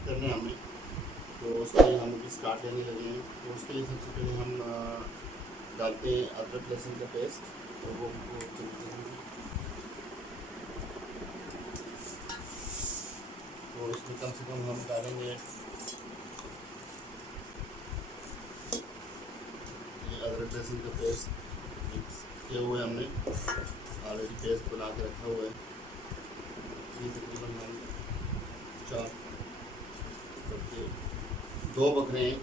करने हमें तो उसके लिए हम स्टार्ट लेने लगे हैं। तो उसके लिए सबसे पहले हम डालते हैं अदरक लहसुन का पेस्ट। तो वो चलते हैं तो इसमें कम से कम हम डालेंगे अदरक लहसुन का पेस्ट मिक्स किए हुए हमने ऑलरेडी पेस्ट बना के रखा हुआ है। ये तकरीबन हम 2 बकरे हैं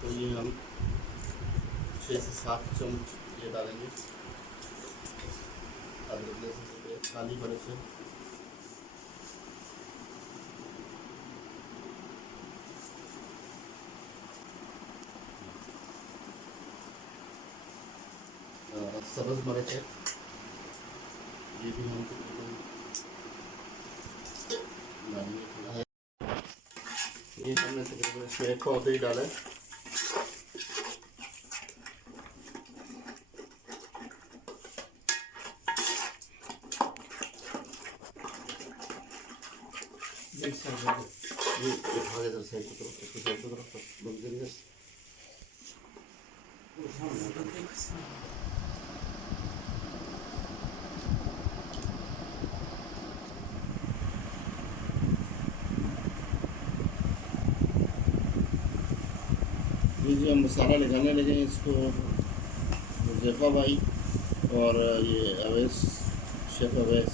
तो ये हम 6 से 7 चम्मच ये डालेंगे अदरक लहसुन का पेस्ट खाली बड़े से। सब्ज़ मिर्च है ये भी हम डालेंगे थोड़ा है। ये हमने तकरीबन इसमें 1 पौधे ही डाला है। ये भागे इधर साइड की तरफ, इसको साइड की तरफ बंद करिए। ये हम मसाला लगाने लगे हैं इसको मुज़फ़्फ़ा भाई और ये अवैस शेफ़ अवैस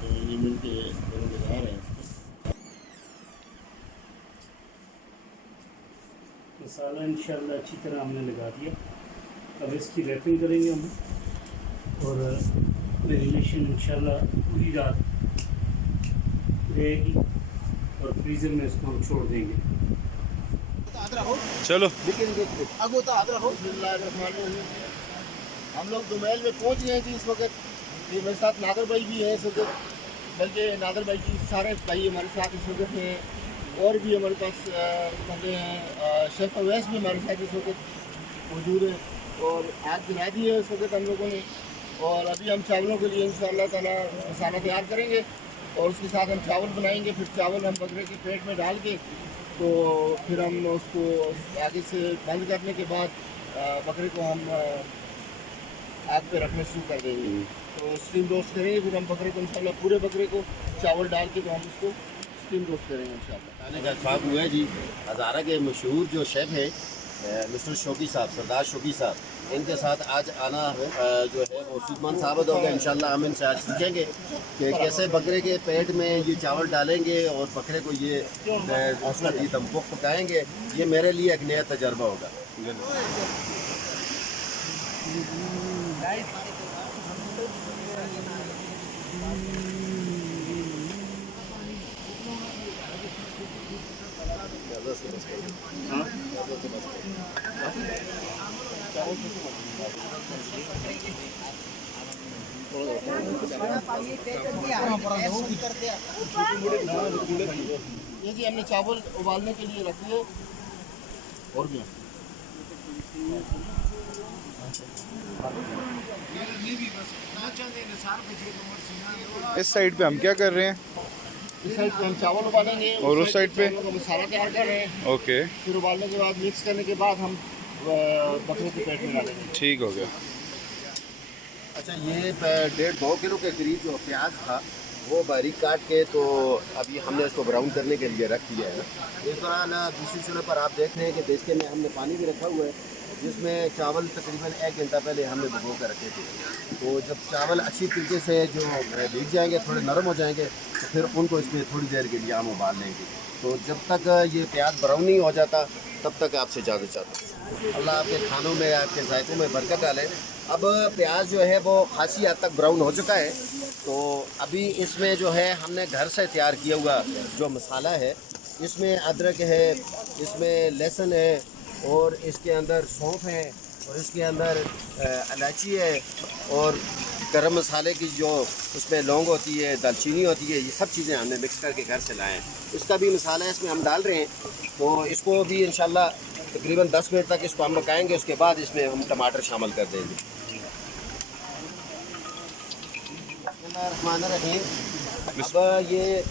तो ये मिल के दोनों लगा रहे हैं इसको। मसाला इंशाल्लाह अच्छी तरह हमने लगा दिया। अब इसकी रैपिंग करेंगे हम और मैरिनेशन इंशाल्लाह पूरी रात रहेगी और फ्रीज़र में इसको हम छोड़ देंगे। चलो हम लोग दुमैल में पहुंच गए थे इस वक्त। ये मेरे साथ नादर भाई भी है इस वक्त, बल्कि नादर भाई की सारे भाई हमारे साथ इस वक्त हैं और भी हमारे पास बंदे हैं। शेफ़ अवैस भी हमारे साथ इस वक्त मौजूद है और आग जला दी है इस वक्त हम लोगों ने। और अभी हम चावलों के लिए इंशाअल्लाह ताला मसाला तैयार करेंगे और उसके साथ हम चावल बनाएंगे। फिर चावल हम बकरे के पेट में डाल के तो फिर हम उसको आगे से बंद करने के बाद बकरे को हम आग पे रखना शुरू कर देंगे। तो स्टीम रोस्ट करेंगे। फिर हम बकरे को इंशाल्लाह पूरे बकरे को चावल डाल के तो हम उसको स्टीम रोस्ट करेंगे इंशाल्लाह। आने का इत्तेफाक हुआ है जी। हज़ारा के मशहूर जो शेफ़ है मिस्टर शौकी साहब, सरदार शौकी साहब, इनके साथ आज आना जो है वो सुलेमान साबित होगा। इंशाल्लाह हम इनसे आज सीखेंगे कि कैसे बकरे के पेट में ये चावल डालेंगे और बकरे को ये उसका दम पकाएंगे। ये मेरे लिए एक नया तजर्बा होगा। ये जी हमने चावल उबालने के लिए रख दिए और भी इस साइड पे हम क्या कर रहे हैं? इस साइड पे हम चावल उबालेंगे और उस साइड पे मसाला तैयार कर रहे हैं। ओके, फिर उबालने के बाद मिक्स करने के बाद हम बकरे के पेट में डालेंगे। ठीक हो गया। अच्छा, ये 1.5-2 किलो के करीब जो प्याज था वो बारीक काट के तो अभी हमने इसको ब्राउन करने के लिए रख दिया है। इस दौरान दूसरी चूल्हे पर आप देख रहे हैं कि देशके में हमने पानी भी रखा हुआ है जिसमें चावल तकरीबन 1 घंटा पहले हमने भिगो कर रखे थे। तो जब चावल अच्छी तरीके से जो भीग जाएंगे, थोड़े नरम हो जाएंगे, तो फिर उनको इसमें थोड़ी देर के लिए हम उबाल लेंगे। तो जब तक ये प्याज ब्राउन नहीं हो जाता तब तक आपसे इजाज़त चाहता हूँ। अल्लाह आपके खानों में, आपके जायकों में बरकत डाले। अब प्याज जो है वो खासी हद तक ब्राउन हो चुका है। तो अभी इसमें जो है हमने घर से तैयार किया हुआ जो मसाला है इसमें अदरक है, इसमें लहसुन है, और इसके अंदर सौंफ है, और इसके अंदर इलायची है, और गरम मसाले की जो उसमें लौंग होती है, दालचीनी होती है, ये सब चीज़ें हमने मिक्स करके घर से लाए हैं। इसका भी मसाला इसमें हम डाल रहे हैं, तो इसको भी इंशाल्लाह तकरीबन 10 मिनट तक इसको हम पकाएंगे। उसके बाद इसमें हम टमाटर शामिल कर देंगे। अब ये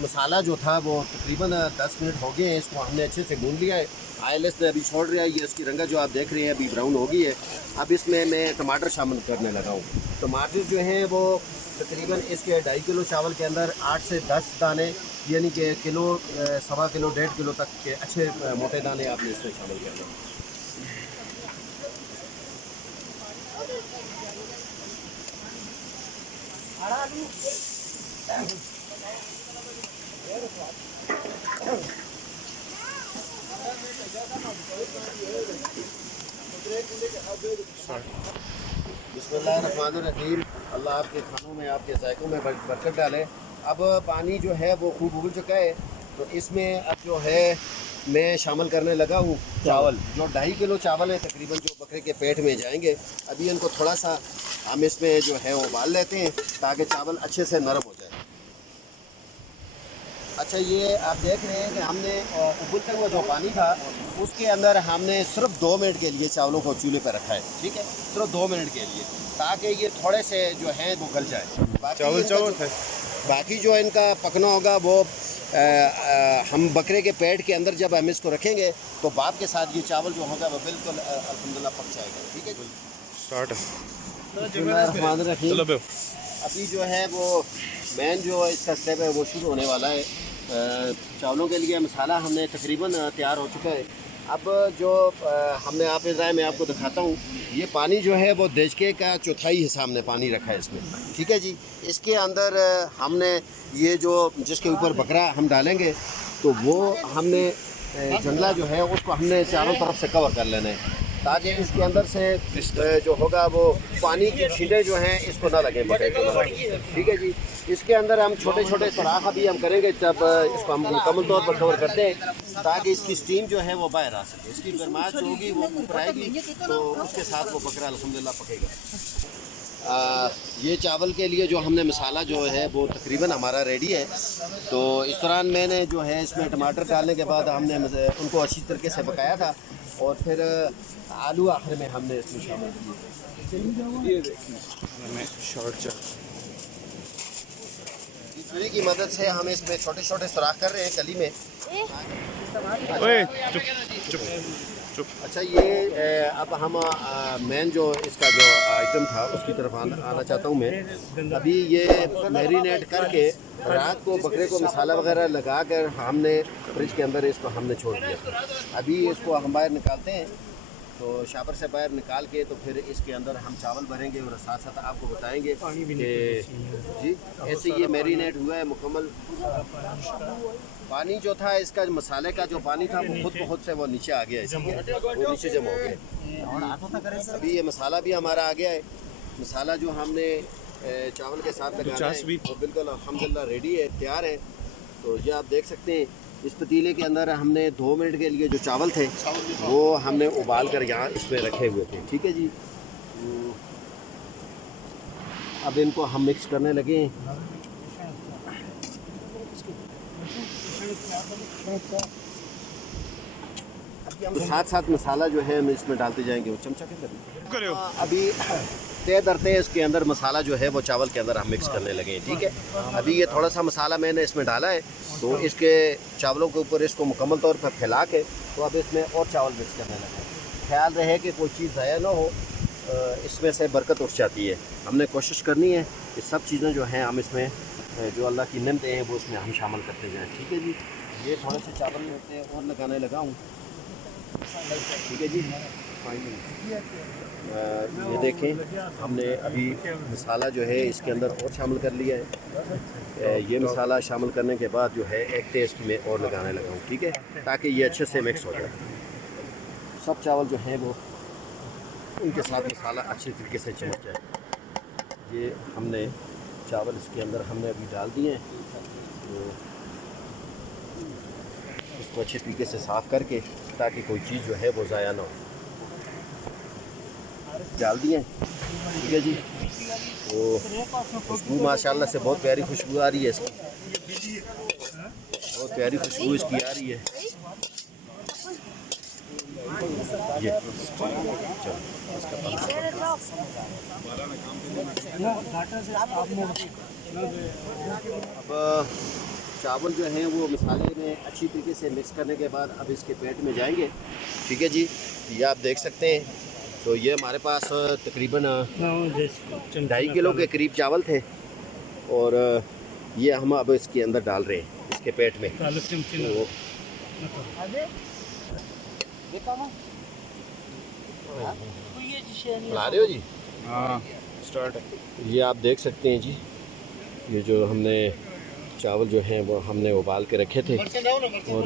मसाला जो था वो तकरीबन 10 मिनट हो गए हैं। इसको हमने अच्छे से भून लिया है। आयल इसमें अभी छोड़ रहा है, ये इसकी रंगा जो आप देख रहे हैं अभी ब्राउन हो गई है। अब इसमें मैं टमाटर शामिल करने लगा हूँ। टमाटर जो हैं वो तकरीबन इसके 2.5 किलो चावल के अंदर 8 से 10 दाने, यानी कि किलो, सवा किलो, 1.5 किलो तक के अच्छे मोटे दाने आपने इसमें शामिल करने हैं। बिस्मिल्लाहिर्रहमानिर्रहीम। अल्लाह आपके खानों में, आपके जायकों में बरकत डाले। अब पानी जो है वो खूब उबल चुका है, तो इसमें अब जो है मैं शामिल करने लगा हूँ चावल। जो 2.5 किलो चावल है तकरीबन, जो बकरे के पेट में जाएंगे। अभी इनको थोड़ा सा हम इसमें जो है उबाल लेते हैं ताकि चावल अच्छे से नरम हो जाए। अच्छा, ये आप देख रहे हैं कि हमने उबलते हुआ जो पानी था उसके अंदर हमने सिर्फ 2 मिनट के लिए चावलों को चूल्हे पर रखा है। ठीक है, सिर्फ 2 मिनट के लिए, ताकि ये थोड़े से जो है वो गल जाए। बाकी जो इनका पकना होगा वो हम बकरे के पेट के अंदर जब हम इसको रखेंगे तो बाप के साथ ये चावल जो होगा वो बिल्कुल अल्हम्दुलिल्लाह पक जाएगा। ठीक है जी, स्टार्ट। अभी जो है वो मेन जो इसका स्टेप है वो शुरू होने वाला है। चावलों के लिए मसाला हमने तकरीबन तैयार हो चुका है। अब जो हमने आप राय में आपको दिखाता हूँ, ये पानी जो है वो देचके का चौथाई हिस्सा हमने पानी रखा है इसमें। ठीक है जी, इसके अंदर हमने ये जो जिसके ऊपर बकरा हम डालेंगे तो वो हमने जंगला जो है उसको हमने चारों तरफ से कवर कर लेना है, ताकि इसके अंदर से जो होगा वो पानी की छींटे जो हैं इसको ना लगे बकरे को ना लगे। ठीक है जी, इसके अंदर हम छोटे छोटे सुराख अभी हम करेंगे जब इसको हम मुकम्मल तौर पर कवर करते हैं, ताकि इसकी स्टीम जो है वो बाहर आ सके। इसकी गर्माहट जो होगी वो ऊपर आएगी, तो उसके साथ वो बकरा अल्हम्दुलिल्लाह पकेगा। ये चावल के लिए जो हमने मसाला जो है वो तकरीबन हमारा रेडी है। तो इस दौरान मैंने जो है इसमें टमाटर डालने के बाद हमने उनको अच्छी तरीके से पकाया था, और फिर आलू आखिर में हमने इसमें शामिल किए। ये देखिए शॉर्ट छुरी की मदद से हम इसमें छोटे छोटे सुराख कर रहे हैं कली में। अच्छा, ये अब हम मेन जो इसका जो आइटम था उसकी तरफ आना चाहता हूँ मैं। अभी ये मैरिनेट करके रात को बकरे को मसाला वगैरह लगा कर हमने फ्रिज के अंदर इसको हमने छोड़ दिया। अभी इसको हम बाहर निकालते हैं, तो शापर से बाहर निकाल के तो फिर इसके अंदर हम चावल भरेंगे और साथ साथ आपको बताएंगे कि जी ऐसे ये मैरिनेट हुआ है मुकम्मल। पानी जो था इसका मसाले का जो पानी था वो खुद से वो नीचे आ गया है, वो नीचे जमा हो गया। अभी ये मसाला भी हमारा आ गया है। मसाला जो हमने चावल के साथ लगाना है वो बिल्कुल अल्हम्दुलिल्लाह रेडी है, तैयार है। तो ये आप देख सकते हैं इस पतीले के अंदर हमने 2 मिनट के लिए जो चावल थे वो हमने उबाल कर यहाँ इसमें रखे हुए थे। ठीक है जी, अब इनको हम मिक्स करने लगे हैं। तो साथ साथ मसाला जो है हम इसमें डालते जाएंगे। वो चमचा के करें अभी तय दरते इसके अंदर मसाला जो है वो चावल के अंदर हम मिक्स करने लगे हैं। ठीक है, अभी ये थोड़ा सा मसाला मैंने इसमें डाला है, तो इसके चावलों के ऊपर इसको मुकम्मल तौर पर फैला के तो अब इसमें और चावल मिक्स करने लगे। ख्याल रहे कि कोई चीज़ ज़ाया ना हो, इसमें से बरकत उठ जाती है। हमने कोशिश करनी है कि सब चीज़ें जो हैं हम इसमें जो अल्लाह की नेमतें हैं वो इसमें हम शामिल करते जाएँ। ठीक है जी, ये थोड़े से चावल और लगाने लगा हूँ। ठीक है जी, ये देखें हमने अभी मसाला जो है इसके अंदर और शामिल कर लिया है। ये मसाला शामिल करने के बाद जो है एक टेस्ट में और लगाने लगा हूँ। ठीक है, ताकि ये अच्छे से मिक्स हो जाए। सब चावल जो हैं वो उनके साथ मसाला अच्छे तरीके से चमक जाए। ये हमने चावल इसके अंदर हमने अभी डाल दिए हैं। तो इसको अच्छे तरीके से साफ़ करके ताकि कोई चीज़ जो है वो ज़ाया ना हो। डाल दिए, ठीक है जी। तो खुशबू माशाल्लाह से बहुत प्यारी खुशबू आ रही है इसकी, बहुत प्यारी खुशबू इसकी आ रही है। ये अब चावल जो हैं वो मसाले में अच्छी तरीके से मिक्स करने के बाद अब इसके पेट में जाएंगे, ठीक है जी। ये आप देख सकते हैं। तो ये हमारे पास तकरीबन 2.5 किलो के करीब चावल थे और ये हम अब इसके अंदर डाल रहे हैं इसके पेट में। तो ला रहे हो जी? हाँ स्टार्ट। ये आप देख सकते हैं जी, ये जो हमने चावल जो हैं वो हमने उबाल के रखे थे और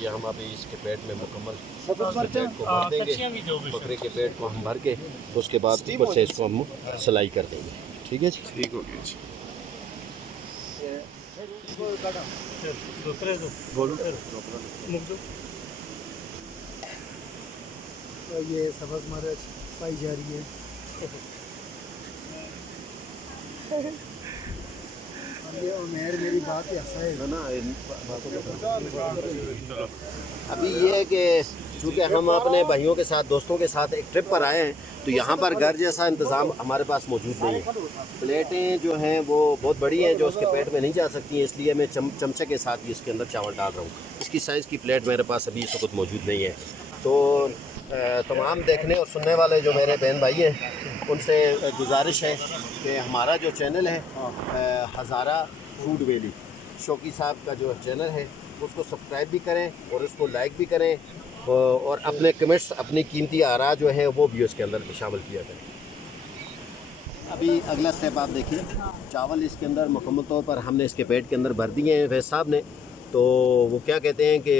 ये हम अभी इसके पेट में मुकम्मल पेट को भर देंगे। बकरे के पेट को हम भर के तो उसके बाद ऊपर से इसको हम सिलाई कर देंगे, ठीक है जी। ठीक हो गया जी। बोलो। ये सब्ज़ मरच पाई जा रही है। ये उमेर मेरी बात ऐसा है ना अभी ये है कि चूँकि हम अपने भाइयों के साथ दोस्तों के साथ एक ट्रिप पर आए हैं तो यहाँ पर घर जैसा इंतज़ाम हमारे पास मौजूद नहीं है। प्लेटें जो हैं वो बहुत बड़ी हैं जो उसके पेट में नहीं जा सकती हैं, इसलिए मैं चमचे के साथ ही इसके अंदर चावल डाल रहा हूँ। इसकी साइज़ की प्लेट मेरे पास अभी इस वक्त मौजूद नहीं है। तो तमाम देखने और सुनने वाले जो मेरे बहन भाई हैं उनसे गुजारिश है कि हमारा जो चैनल है हज़ारा फूड वैली शौकी साहब का जो चैनल है उसको सब्सक्राइब भी करें और उसको लाइक भी करें और अपने कमेंट्स अपनी कीमती आरा जो है वो भी उसके अंदर शामिल किया करें। अभी अगला स्टेप आप देखिए, चावल इसके अंदर मुकम्मल तौर पर हमने इसके पेट के अंदर भर दिए हैं वैद साहब ने। तो वो क्या कहते हैं कि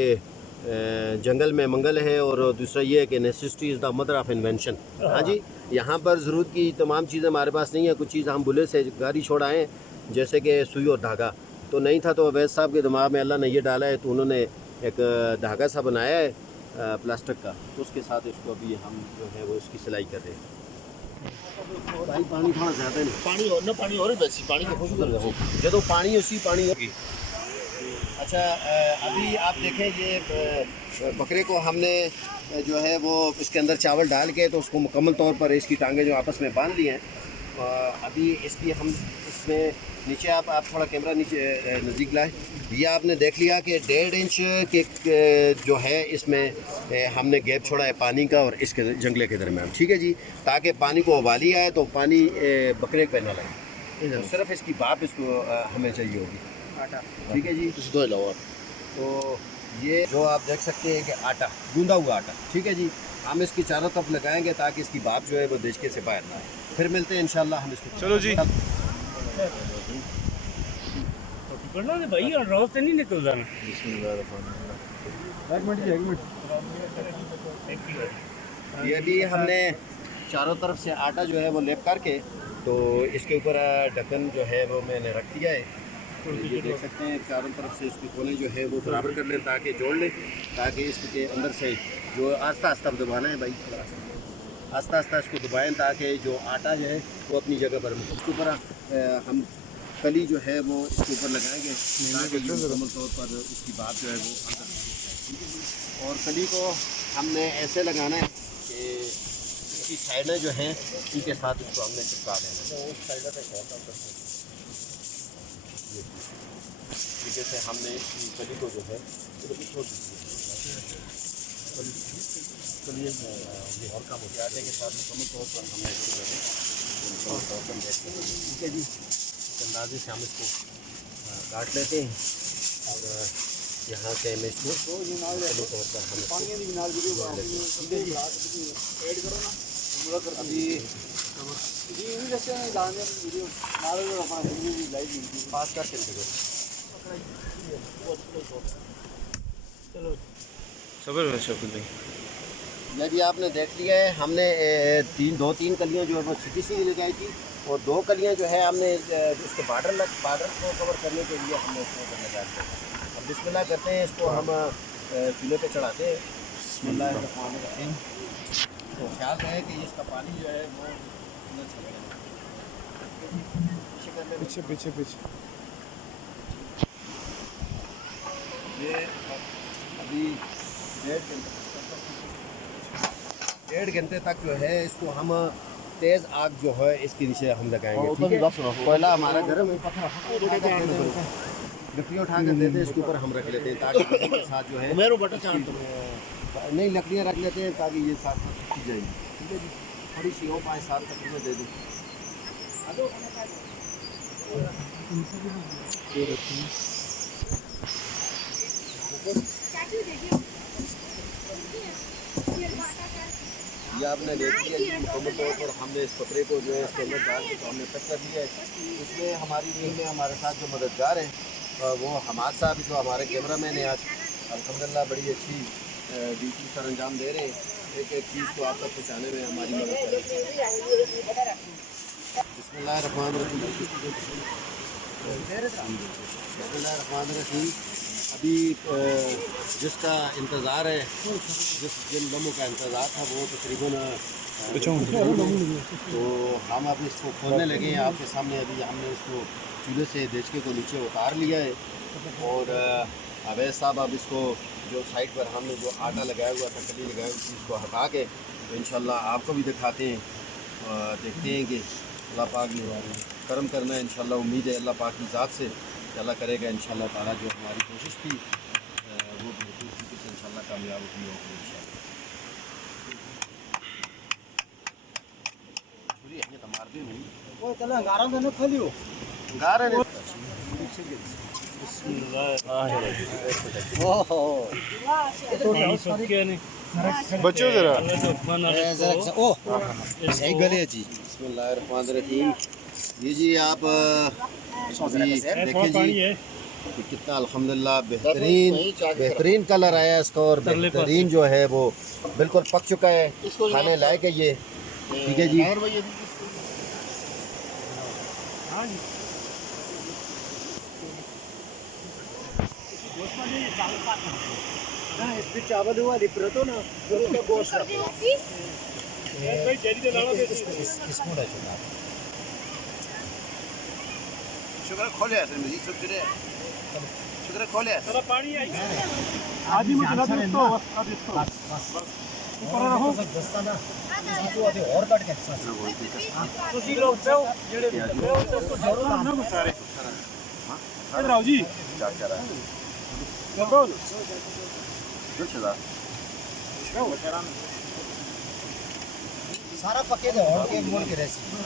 जंगल में मंगल है और दूसरा ये है कि necessity is the mother of invention. हाँ जी, यहाँ पर ज़रूरत की तमाम चीज़ें हमारे पास नहीं है। कुछ चीज़ हम बुले से गाड़ी छोड़ आए हैं जैसे कि सुई और धागा तो नहीं था, तो वैद साहब के दिमाग में अल्लाह ने ये डाला है तो उन्होंने एक धागा सा बनाया है प्लास्टिक का, तो उसके साथ इसको अभी हम जो है वो इसकी सिलाई कर रहे हैं। भाई पानी थोड़ा ज़्यादा नहीं, पानी और ना पानी और वैसी पानी का खुश उतर जाओ जो पानी उसी पानी होगी। अच्छा अभी आप देखें ये बकरे को हमने जो है वो इसके अंदर चावल डाल के तो उसको मुकम्मल तौर पर इसकी टांगें जो आपस में बांध ली हैं। अभी इसकी हम इसमें नीचे आप थोड़ा कैमरा नीचे नज़दीक लाए। ये आपने देख लिया कि 1.5 इंच के जो है इसमें हमने गैप छोड़ा है पानी का और इसके जंगले के दरमियान, ठीक है जी, ताकि पानी को उबाली आए तो पानी बकरे पे ना लगे। सिर्फ इसकी भाप इसको हमें चाहिए होगी, ठीक है जी। तो ये जो आप देख सकते हैं कि आटा, गूंदा हुआ आटा, ठीक है जी, हम इसकी चारों तरफ लगाएंगे ताकि इसकी भाप जो है वो देशके से बाहर ना आए। फिर मिलते हैं इंशाल्लाह हम इसको। चलो जी। भाई और रोज से नहीं निकल जाना। ये भी हमने चारों तरफ से आटा जो है वो लेप करके तो इसके ऊपर ढक्कन जो है वो मैंने रख दिया है। तो ये देख सकते हैं चारों तरफ से इसकी कोने जो है वो बराबर कर लें ताकि जोड़ लें, ताकि इसके अंदर से जो आस्ता आस्ता दबाना है भाई, आस्ता आस्ता इसको दबाएं ताकि जो आटा जो है वो अपनी जगह पर उसके ऊपर हम कली जो है वो इसके ऊपर लगाएंगे ताकि मुकम्मल तौर पर उसकी बात जो है वो अंदर घुस जाए। और कली को हमने ऐसे लगाना है कि इसकी साइडें जो हैं इनके साथ इसको हमने चिपका देना है। तरीके से हमने इसकी कली को जो है छोड़ चलिए ये और काम हो गया। आटे के साथ मुकम्मल तौर पर हमने इसको जो है ठीक है जी, इस अंदाजे से हम इसको काट लेते हैं और यहाँ से मैं इसको मुकम्मल तौर पर हम अभी पास कर चलो सबर है शकुल भाई। ये भी आपने देख लिया है, हमने दो तीन कलियाँ जो है वो सीधी सीधी लगाई थी और 2 कलियाँ जो है हमने उसके बार्डर को कवर करने के लिए हमने उसको लगा दिया। अब बिस्मिल्लाह करते हैं, इसको हम चूल्हे पे चढ़ाते हैं। बिस्मिल्लाहिर्रहमानिर्रहीम। तो ख्याल रहे कि इसका पानी जो है वो न चले जाए। पीछे पीछे पीछे ये अभी 1.5 घंटे तक जो है इसको हम तेज़ आग जो है इसके नीचे हम लगाएंगे, ठीक है। कोयला हमारा गर्म है, लकड़ियाँ उठा कर देते हैं, इसके ऊपर हम रख लेते हैं ताकि पानी के साथ जो है नहीं लकड़ियाँ रख लेते हैं ताकि ये साथ साथ सूख जाएंगी, ठीक है जी। थोड़ी सी हो 5-7 लकड़ियाँ दे दूँ। ये आपने ले लिया जी मुकम्मल तौर पर। हमने इस पतरे को जो है इसके अंदर डाल के तो हमने तक कर दिया है। इसमें हमारी टीम में हमारे साथ जो मददगार हैं वो हमाद साहब जो हमारे कैमरा मैन हैं आज अल्हम्दुलिल्लाह बड़ी अच्छी ड्यूटी सर अंजाम दे रहे हैं। एक एक चीज़ को आप तक पहुँचाने में हमारी मदद कर रहे हैं। बिस्मिल्लाहिर्रहमानिर्रहीम। अभी जिसका इंतज़ार है, जिन लम्हों का इंतज़ार था वो तकरीबन तो हम अब इसको खोलने लगे हैं आपके सामने। अभी हमने इसको चूल्हे से देचके को नीचे उतार लिया है और अवैध साहब अब इसको जो साइड पर हमने जो आटा लगाया हुआ था, कली लगाया हुई थी, इसको हटा के तो इंशाल्लाह आपको भी दिखाते हैं। देखते हैं कि अल्लाह पाक ने करम करना है इंशाल्लाह। उम्मीद है अल्लाह पाक की ज़ात से अल्लाह करेगा इंशाल्लाह ताला। जो हमारी कोशिश थी वो भरपूर तरीके से इंशाल्लाह कामयाब होगी इंशाल्लाह। बच्चों जरा बिस्मिल्लाहिर्रहमानिर्रहीम। ये जी आप अभी देखें जी कि कितना अल्हम्दुलिल्लाह बेहतरीन कलर आया है इसका और बेहतरीन जो है वो बिल्कुल पक चुका है, खाने लायक है ये, ठीक है जी। चावल हुआ लिपरतो ना गोश्त शुक्र खोले शुक्र खोले पानी आदि में चला दो रहो और कट के ਤੁਸੀਂ ਲੋਕ ਪਿਓ ਜਿਹੜੇ ਪਿਓ ਉਸ ਤੋਂ ਜ਼ਰੂਰ ਨਾ ਗੁਸਾਰੇ ਇਧਰ ਆਓ ਜੀ ਚਾਚਾ ਰਾ ਲਗੋ ਦੁਸ਼ਦਾ ਸਾਰਾ ਪੱਕੇ ਦੇ ਹੋਰ ਕੇ ਮੋੜ ਕੇ ਰਹਿਸੀ